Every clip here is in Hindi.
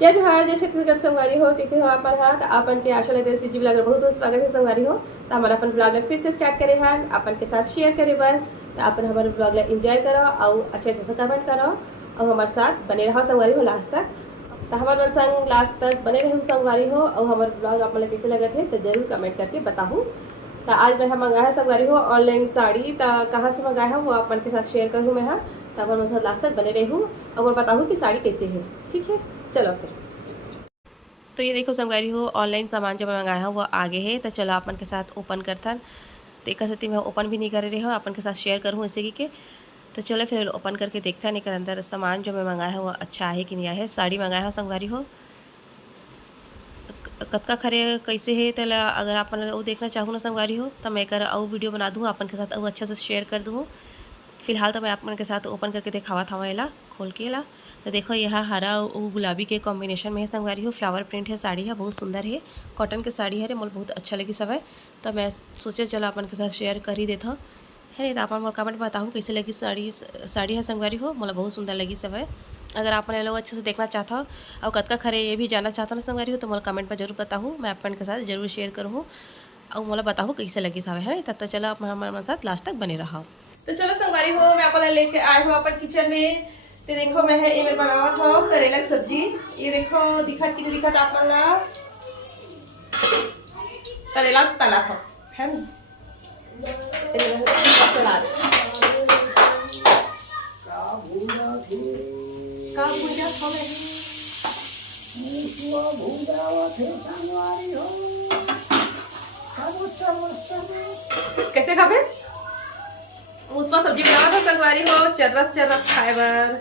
जय जोहार, जय छत्तीसगढ़ संगवारी हो। कैसे हो आप हा? तो आपन के आशा लगता है ब्लॉग में बहुत स्वागत है संगवारी हो। तो हमारा अपन ब्लॉग में फिर से स्टार्ट करे हैं अपन के साथ शेयर करे बर। तो अपन हमारे ब्लॉग में एंजॉय करो और अच्छे से कमेंट करो और हमारे साथ बने रहो संगवारी हो लास्ट तक। तो हमारे मन संग लास्ट तक बने रहो संगवारी हो और हमारे ब्लॉग आप मतलब कैसे लगे थे तो जरूर कमेंट करके बताऊँ। तो आज मैं मंगाया है संगवारी हो ऑनलाइन साड़ी। तो कहाँ से मंगाया है वो अपन के साथ शेयर करूँ मैं। तो अपन मेरे साथ लास्ट तक बने रहूँ और बताऊँ कि साड़ी कैसे है। ठीक है, चलो फिर। तो ये देखो संगवारी हो ऑनलाइन सामान जो मैं मंगाया हूँ वो आगे है। तो चलो अपन के साथ ओपन करता। तो एक सती मैं ओपन भी नहीं कर रही हूँ, अपन के साथ शेयर करूँ इसे कि तो चलो फिर ओपन करके देखता है। नहीं अंदर सामान जो मैं मंगाया है वो अच्छा है कि नहीं आया है। साड़ी मंगाया है संगवारी हो कतका खरे कैसे है। तो अगर आप वो देखना चाहूँ ना संगवारी हो तो मैं कर और वीडियो बना दूँ अपन के साथ और अच्छा से शेयर कर दूँ। फिलहाल तो मैं अपन के साथ ओपन करके दिखावा था एला खोल के ला। तो देखो यह हरा और गुलाबी के कॉम्बिनेशन में है संगवारी हो। फ्लावर प्रिंट है, साड़ी है बहुत सुंदर है, कॉटन की साड़ी है। मोल बहुत अच्छा लगी सब है। तो मैं सोचे चलो अपन के साथ शेयर कर ही देता है। नहीं तो आप कमेंट बताऊँ कैसे लगी साड़ी है संगवारी हो। मोला बहुत सुंदर लगी सब है। अगर आप लोग अच्छे से देखना चाहता हो और कतका खरे ये भी जानना चाहता हूँ संगवारी हो तो मोला कमेंट पर जरूर बताऊँ। मैं अपन के साथ जरूर शेयर करूँ और मोला बताऊँ कैसे लगी सब है। तब तक चलो आप हमारे साथ लास्ट तक बने रहा। तो चलो संगवारी हो मैं अपन लेके आए हूँ अपन किचन में। तो देखो मैं है ये मैं बनावा था करेला की सब्जी। ये देखो दिखत की दिखत आप मन करेला तला था है ना। सलाद का भुजा हमें कैसे खाबे मुसवा सब्जी बनावा था संगवारी हो चरस चरस खाए बर।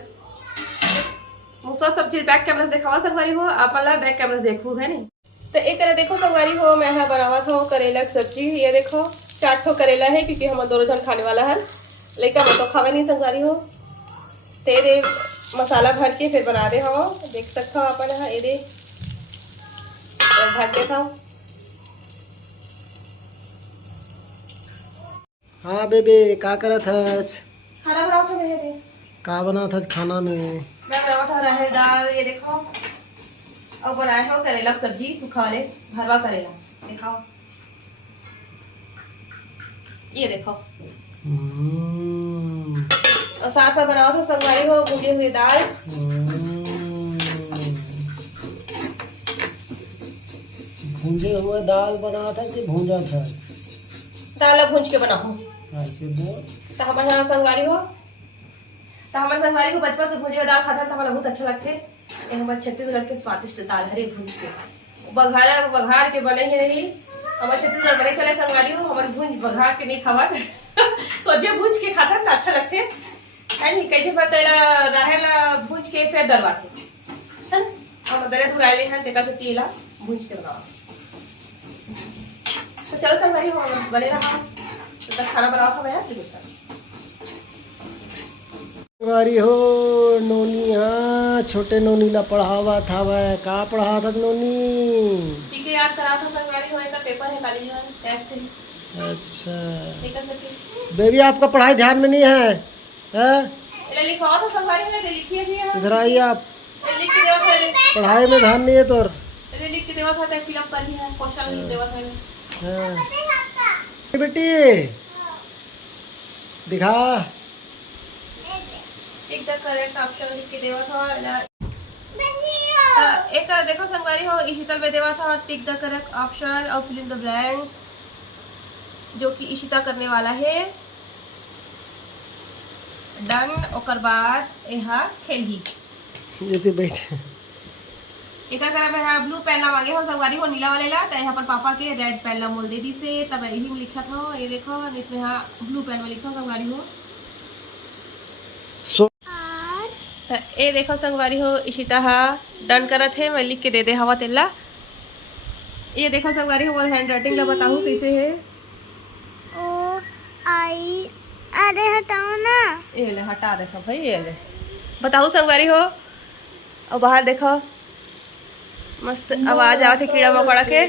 मुसवा सब्जी बैक कैमरा से दिखावा संगवारी हो आप वाला बैक कैमरा से देखू है नहीं। तो एक तरह देखो संगवारी हो मैं है बनावा था करेला की सब्जी। ये देखो 4 ठो करेला है क्योंकि हम दोनों जन खाने वाला है। लेकिन मैं तो खावे नहीं संगवारी हो। तेरे मसाला भर के फिर बना दे हम देख सकता हूँ अपन है ये भर देता हूँ। हाँ बेबे का करत हज? खाना बनाओ था मेरे का बनात हज खाना में? मैं बनावा था रहे दाल। ये देखो और बनाए हो करेला सब्जी सूखा वाले भरवा करेला दिखाओ। ये देखो और साथ में बनाओ तो संगवारी हो भुजी हुई दाल। भूंजे हुए दाल बना था कि भूंजा था? दाल भूंज के बनाओ। ऐसे बोल। तो हमारे संगवारी हो तो हमारे संगवारी को बचपन से भुजी हुई दाल खाता तो हमारा बहुत अच्छा लगते। ये हमारे छत्तीसगढ़ के स्वादिष्ट दाल हरे भूंज के बघार के बने ही नहीं। हमारे छत्तीसगढ़ बने चले संगवारी हो हमारे भूंज बघार के नहीं खावा सोचे भूंज के खाता तो अच्छा लगते है नहीं। कैसे पतेला रहेला भूंज के फिर डरवाते है और दरे धुराइले हैं तेका से तेला भूंज के बनावा। तो चलो संगवारी हो बने रहा तो तक खाना बनाओ था मैं संगवारी हो नोनी हाँ छोटे नोनी ला पढ़ावा था वह का पढ़ा था नोनी? ठीक है याद करा था संगवारी हो का पेपर है कॉलेज में टेस्ट है। अच्छा देखा सकते बेबी आपका पढ़ाई ध्यान में नहीं है? ले लिखवा था संगवारी में लिखिए भी है। इधर आइए आप। लिख के देवा था पढ़ाई में ध्यान नहीं है तो लिख के देवा था फिलअप करी है क्वेश्चन देवा था। हाँ बेटी दिखा एक द करेक्ट ऑप्शन लिख के देवा था। एक देखो संगवारी हो इशिता में देवा था टिक द करेक्ट ऑप्शन और फिल इन द ब्लैंक्स जो कि इशिता करने वाला है। डन ओकर बाद यहाँ खेल ही ये बैठ एक मैं ब्लू पहनना मांगे हो संगवारी हो नीला वाले ला तो यहाँ पर पापा के रेड पहनना मोल दे दी से तब यही में लिखा था। ये देखो नहीं तो यहाँ ब्लू पेन में लिखा संगवारी हो। तो ये देखो संगवारी हो इशिता हा डन करत है मैं लिख के दे दे हवा तेला। ये देखो संगवारी हो हैंड राइटिंग ला बताऊँ कैसे है। ओ आई अरे हटाओ ना। ये ले हटा देता भाई ये ले बताऊँ संगवारी हो। और बाहर देखो मस्त आवाज आती कीड़ा मकोड़ा के।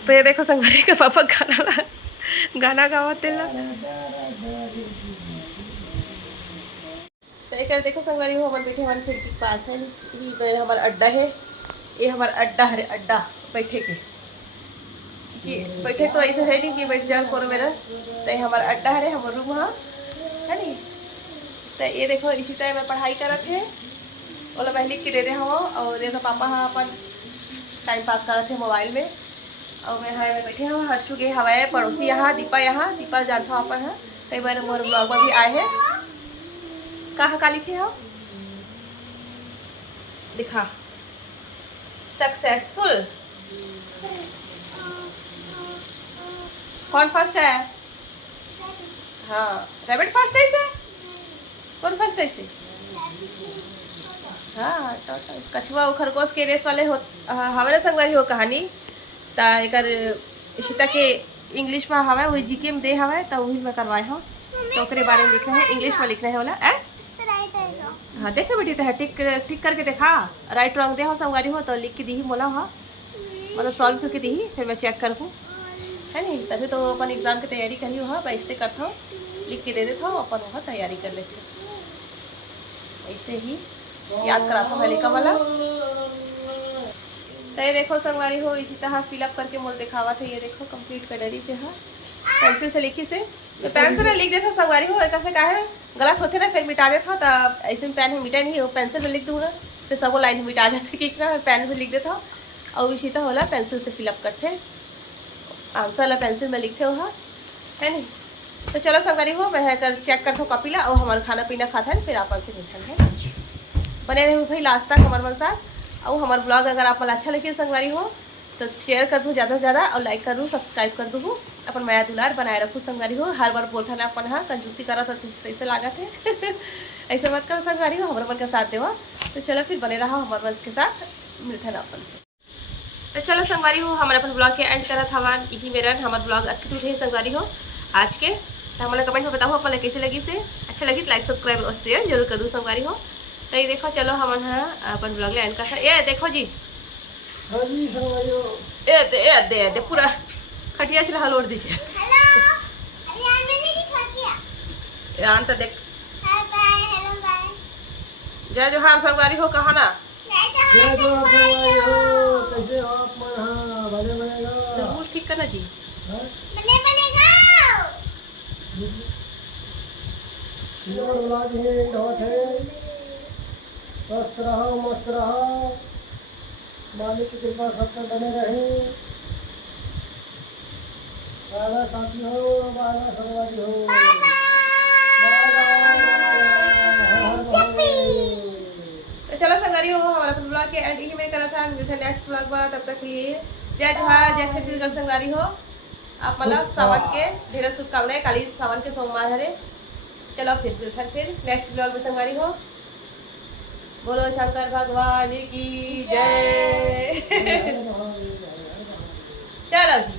तो ये देखो संगवारी के पापा खाना गाना गावते ला। तो एक देखो संगवारी हो, हमारे बैठे हमारे खिड़की के पास है, ये हमारा अड्डा है, ये हमारा अड्डा है, अड्डा बैठे के कि बैठे तो ऐसे है नहीं कि बैठ जाओ कोर मेरा, तो ये हमारा अड्डा है, हमारा रूम है नहीं। तो ये देखो इशिता मैं पढ़ाई करत है, बोला मैं लिख के दे रहे हो, और देखो पापा हाँ अपन टाइम पास करत है मोबाइल में, और मैं बैठे हूँ। हर्षु के हवाए पड़ोसी यहाँ दीपा जानता हूँ अपन है, कई बार मोर ब्लॉग में भी आए हैं। कहाँ का लिखे हो, दिखा सक्सेसफुल। कौन फर्स्ट है? हाँ रैबिट फर्स्ट है इसे, कौन फर्स्ट है इसे? हाँ कछुआ और खरगोश के रेस वाले हो हमारे संगवारी हो कहानी। ता एकर इशिता के इंग्लिश में हवा वही जीके में दे हवा, तो वही मैं करवाए हूँ, तो ओकरे बारे में लिखना है, इंग्लिश में लिखना है वाला ए। हाँ देख लो बेटी, तो टिक करके देखा, राइट रॉन्ग दे हो संगवारी हो, तो लिख के दी मोला हाँ, मतलब सॉल्व करके दी, फिर मैं चेक करूँ है नहीं। तभी तो अपन एग्जाम की तैयारी करी हो, मैं इससे करता हूँ, लिख के दे देता हूँ, अपन वहाँ तैयारी कर लेते हैं, ऐसे ही याद कराता हूँ लिखा वाला। तो ये देखो संगवारी हो इसी तरह फिलअप करके मोल दिखावा था, ये देखो कंप्लीट कर डरी से हाँ पेंसिल से लिखी से, तो पेंसिल में लिख देता संगवारी हो, कैसे का है गलत होते ना फिर मिटा देता, तो ऐसे में पेन है मिटा नहीं, वो पेंसिल में लिख दूँ ना फिर सब लाइन मिटा जाते कि ना पेन से लिख देता, और इसी तरह होला पेंसिल से फिलअप करते, आंसर वाला पेंसिल में लिखते हो है नहीं। तो चलो संगवारी हो मैं कर चेक करता हूँ कपिला, और हमारा खाना पीना खाता है, फिर आप से मिलते हैं, बने रहे भाई लास्ट तक हमारे मन साथ। और हमारा ब्लॉग अगर आप अच्छा लगे संगवारी हो तो शेयर कर दूँ ज़्यादा से ज़्यादा, और लाइक कर दूँ, सब्सक्राइब कर दूँ, अपन माया दुलार बनाए रखूँ संगवारी हो। हर बार बोलता ना अपन हाँ कंजूसी करा था ऐसे लागत है ऐसे मत कर संगवारी हो, हमारे मन का साथ देवा। तो चलो फिर बने रहा हमारे मन के साथ, मिलते हैं अपन से। तो चलो संगवारी हो हमारे अपन ब्लॉग के एंड करा था, यही मेरा हमारा ब्लॉग अटके उठे संगवारी हो आज के। तो हमारे कमेंट में बताओ अपन कैसे लगी से, अच्छा लगी तो लाइक सब्सक्राइब और शेयर जरूर कर दूँ संगवारी हो। तो ये देखो चलो हम अपन ब्लॉग एंड का ये देखो जी, हाँ जी संगवारी हो, ए दे पूरा खटिया चला हलोड़ दीजिए। हेलो अरे यार मैंने नहीं खा किया यार तो देख बाय हेलो बाय जय जोहार संगवारी हो कहा ना, जय जोहार संगवारी हो, कैसे हो आप मन? हाँ भले बनेगा, जरूर ठीक करना जी, हाँ बनेगा औलाद है ढोट है, स्वस्थ रहो मस्त रहो, मालिक की कृपा सब पर बने रहे। बाबा साथी हो, बाबा संगवारी हो, तो चलो संगवारी हो हमारा ब्लॉग के एंड ही में करा था, जैसे नेक्स्ट ब्लॉग में, तब तक लिए जय जोहार जय छत्तीसगढ़ संगवारी हो। आप मतलब सावन के ढेर शुभकामनाएं, काली सावन के सोमवार हरे। चलो फिर नेक्स्ट ब्लॉग में संगवारी हो, बोलो शंकर भगवान की जय। चलो जी।